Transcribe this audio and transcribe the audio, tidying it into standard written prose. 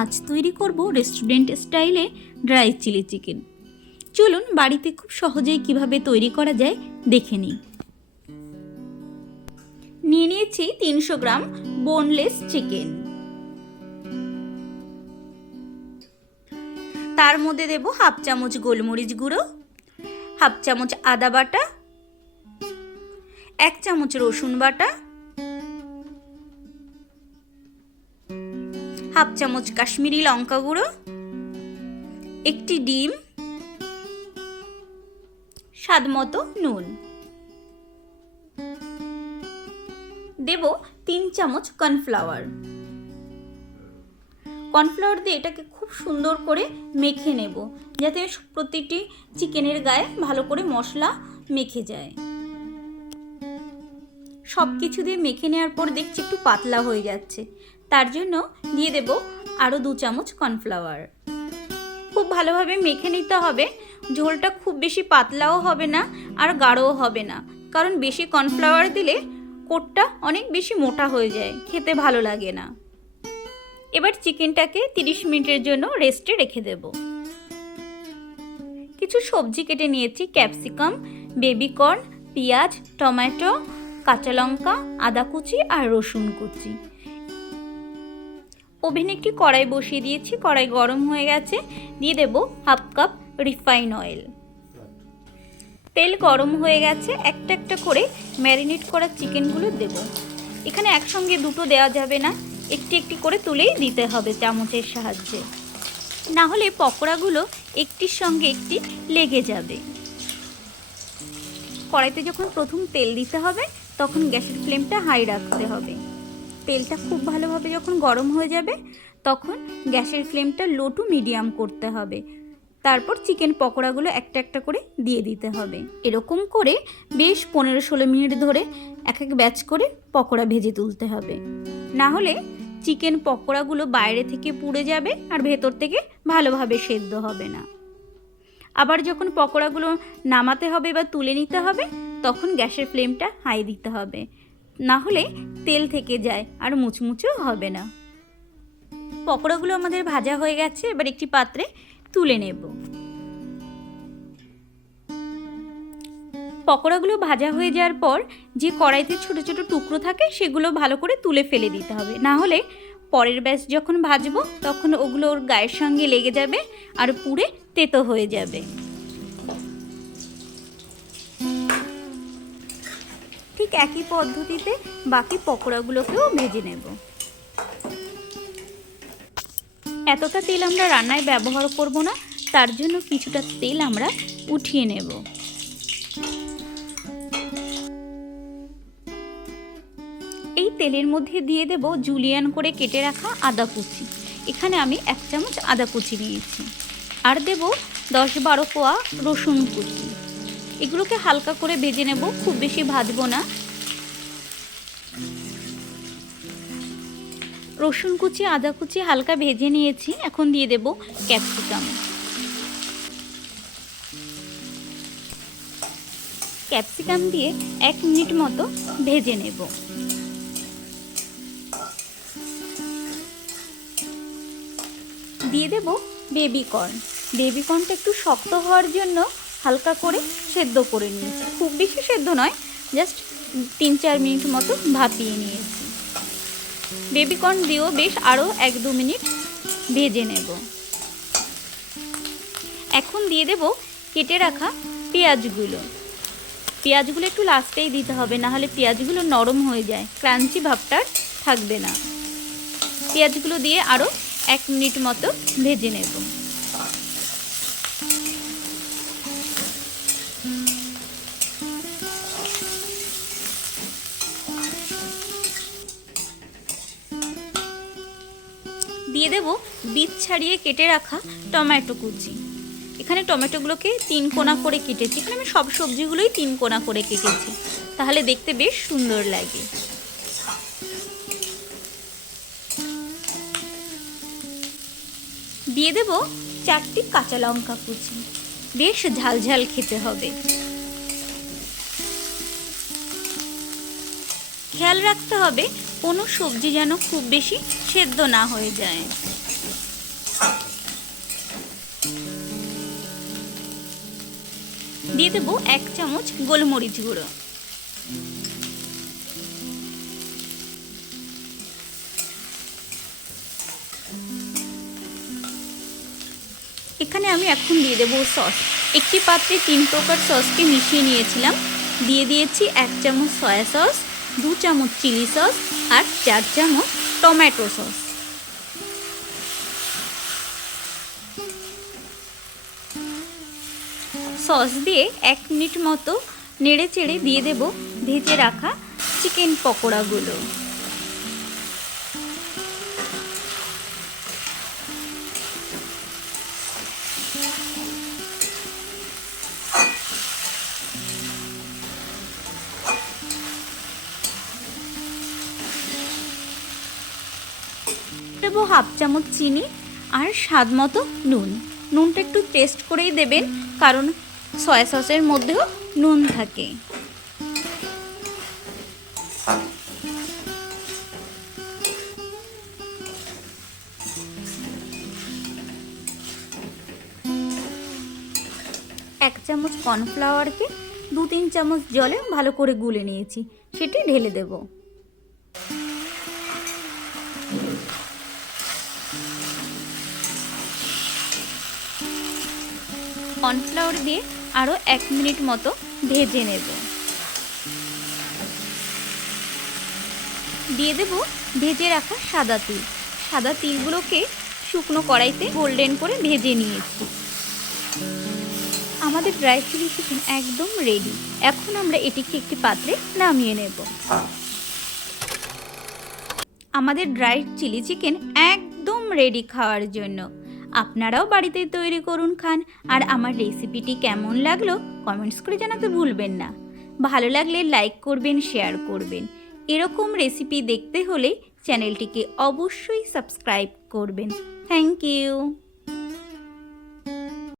আজ তৈরি করব রেস্টুরেন্ট স্টাইলে ড্রাই চিলি চিকেন। চলুন বাড়িতে খুব সহজেই কিভাবে তৈরি করা যায় দেখে নিই। নিয়ে নিয়েছি 300 গ্রাম বোনলেস চিকেন। তার মধ্যে দেব হাফ চামচ গোলমরিচ গুঁড়ো, হাফ চামচ আদা বাটা, 1 চামচ রসুন বাটা, হাফ চামচ কাশ্মীরি লঙ্কা গুঁড়ো, একটি ডিম, স্বাদ মতো নুন, দেব 3 চামচ কর্নফ্লাওয়ার। কর্নফ্লাওয়ার দিয়ে এটাকে খুব সুন্দর করে মেখে নেব, যাতে প্রতিটি চিকেনের গায়ে ভালো করে মশলা মেখে যায়। সব কিছু দিয়ে মেখে নেওয়ার পর দেখছি একটু পাতলা হয়ে যাচ্ছে, তার জন্য দিয়ে দেব আরও 2 চামচ কর্নফ্লাওয়ার। খুব ভালোভাবে মেখে নিতে হবে, ঝোলটা খুব বেশি পাতলাও হবে না আর গাঢ়ও হবে না, কারণ বেশি কর্নফ্লাওয়ার দিলে কোটটা অনেক বেশি মোটা হয়ে যায়, খেতে ভালো লাগে না। এবার চিকেনটাকে 30 মিনিটের জন্য রেস্টে রেখে দেব। কিছু সবজি কেটে নিয়েছি, ক্যাপসিকাম, বেবি কর্ন, পেঁয়াজ, টমেটো, কাঁচা লঙ্কা, আদা কুচি আর রসুন কুচি। ওভেনে একটি কড়াই বসিয়ে দিয়েছি, কড়াই গরম হয়ে গেছে, দিয়ে দেব হাফ কাপ রিফাইন অয়েল। তেল গরম হয়ে গেছে, একটা একটা করে ম্যারিনেট করা চিকেনগুলো দেব। এখানে একসঙ্গে দুটো দেওয়া যাবে না, একটি একটি করে তুলেই দিতে হবে চামচের সাহায্যে, না হলে পকোড়াগুলো একটির সঙ্গে একটি লেগে যাবে। কড়াইতে যখন প্রথম তেল দিতে হবে তখন গ্যাসের ফ্লেমটা হাই রাখতে হবে। তেলটা খুব ভালোভাবে যখন গরম হয়ে যাবে তখন গ্যাসের ফ্লেমটা লো টু মিডিয়াম করতে হবে। তারপর চিকেন পকোড়াগুলো একটা একটা করে দিয়ে দিতে হবে। এরকম করে বেশ 15-16 মিনিট ধরে এক এক ব্যাচ করে পকোড়া ভেজে তুলতে হবে, না হলে চিকেন পকোড়াগুলো বাইরে থেকে পুড়ে যাবে আর ভেতর থেকে ভালোভাবে সেদ্ধ হবে না। আবার যখন পকোড়াগুলো নামাতে হবে বা তুলে নিতে হবে তখন গ্যাসের ফ্লেমটা হাই দিতে হবে, না হলে তেল থেকে যায় আর মুচমুচেও হবে না। পকোড়াগুলো আমাদের ভাজা হয়ে গেছে, এবার একটি পাত্রে তুলে নেব। পকোড়াগুলো ভাজা হয়ে যাওয়ার পর যে কড়াইতে ছোট ছোট টুকরো থাকে সেগুলো ভালো করে তুলে ফেলে দিতে হবে, না হলে পরের ব্যাচ যখন ভাজবো তখন ওগুলো ওর গায়ের সঙ্গে লেগে যাবে আর পুড়ে তেতো হয়ে যাবে। ঠিক একই পদ্ধতিতে বাকি পকোড়াগুলোকেও ভেজে নেব। এতটা তেল আমরা রান্নায় ব্যবহার করব না, তার জন্য কিছুটা তেল আমরা উঠিয়ে নেব। এই তেলের মধ্যে দিয়ে দেব জুলিয়ান করে কেটে রাখা আদা কুচি। এখানে আমি 1 চামচ আদা কুচি নিয়েছি, আর দেব 10-12 কোয়া রসুন কুচি। এগুলোকে হালকা করে ভেজে নেব, খুব বেশি ভাজবো না। রসুন কুচি আদা কুচি হালকা ভেজে নিয়েছি, এখন দিয়ে দেব ক্যাপসিকাম। ক্যাপসিকাম দিয়ে 1 মিনিট মতো ভেজে নেব। দিয়ে দেব বেবি কর্ন। বেবি কর্নটা একটু শক্ত হওয়ার জন্য হালকা করে সেদ্ধ করে নিয়েছি, খুব বেশি সেদ্ধ নয়, জাস্ট 3-4 মিনিট মতো ভাপিয়ে নিয়েছি। বেবি কর্ন দিয়েও বেশ আরও 1-2 মিনিট ভেজে নেব। এখন দিয়ে দেব কেটে রাখা পেঁয়াজগুলো। পেঁয়াজগুলো একটু লাস্টেই দিতে হবে, না হলে পেঁয়াজগুলো নরম হয়ে যায়, ক্রাঞ্চি ভাবটা থাকবে না। পেঁয়াজগুলো দিয়ে আরও 1 মিনিট মতো ভেজে নেব। দিয়ে দেব বীজ ছাড়িয়ে কেটে রাখা টমেটো কুচি। এখানে টমেটোগুলোকে 3 কোনা করে কেটেছি, এখানে আমি সব সবজিগুলোই 3 কোনা করে কেটেছি, তাহলে দেখতে বেশ সুন্দর লাগে। দিয়ে দেব 4টি কাঁচা লঙ্কা কুচি, বেশ ঝালঝাল খেতে হবে। খেয়াল রাখতে হবে কোনো সবজি যেন খুব বেশি সেদ্ধ না হয়ে যায়। দিয়ে দেবো 1 চামচ গোলমরিচ গুঁড়ো। এখানে আমি এখন দিয়ে দেবো সস। একটি পাত্রে 3 প্রকার সসকে মিশিয়ে নিয়েছিলাম। দিয়ে দিয়েছি 1 চামচ সয়া সস, 2 চামচ চিলি সস আর 4 চামচ টমেটো সস। সস দিয়ে 1 মিনিট মতো নেড়ে চেড়ে দিয়ে দেব ভেজে রাখা চিকেন পকোড়াগুলো। দেবো হাফ চামচ চিনি আর স্বাদ মতো নুন। নুনটা একটু টেস্ট করেই দেবেন, কারণ সয়া সসের মধ্যেও নুন থাকে। এক চামচ কর্নফ্লাওয়ারকে 2-3 চামচ জলে ভালো করে গুলে নিয়েছি, সেটি ঢেলে দেব। কর্নফ্লাওয়ার দিয়ে আরও 1 মিনিট মতো ভেজে নেব। দিয়ে দেব ভেজে রাখা সাদা তিল। সাদা তিলগুলোকে শুকনো কড়াইতে গোল্ডেন করে ভেজে নিয়েছি। আমাদের ড্রাই চিলি চিকেন একদম রেডি। এখন আমরা এটিকে একটি পাত্রে নামিয়ে নেব। আমাদের ড্রাই চিলি চিকেন একদম রেডি খাওয়ার জন্য। আপনারাও বাড়িতে তৈরি করুন, খান। আর আমার রেসিপিটি কেমন লাগলো কমেন্টস করে জানাতে ভুলবেন না। ভালো লাগলে লাইক করবেন, শেয়ার করবেন। এরকম রেসিপি দেখতে হলে চ্যানেলটিকে অবশ্যই সাবস্ক্রাইব করবেন। Thank you.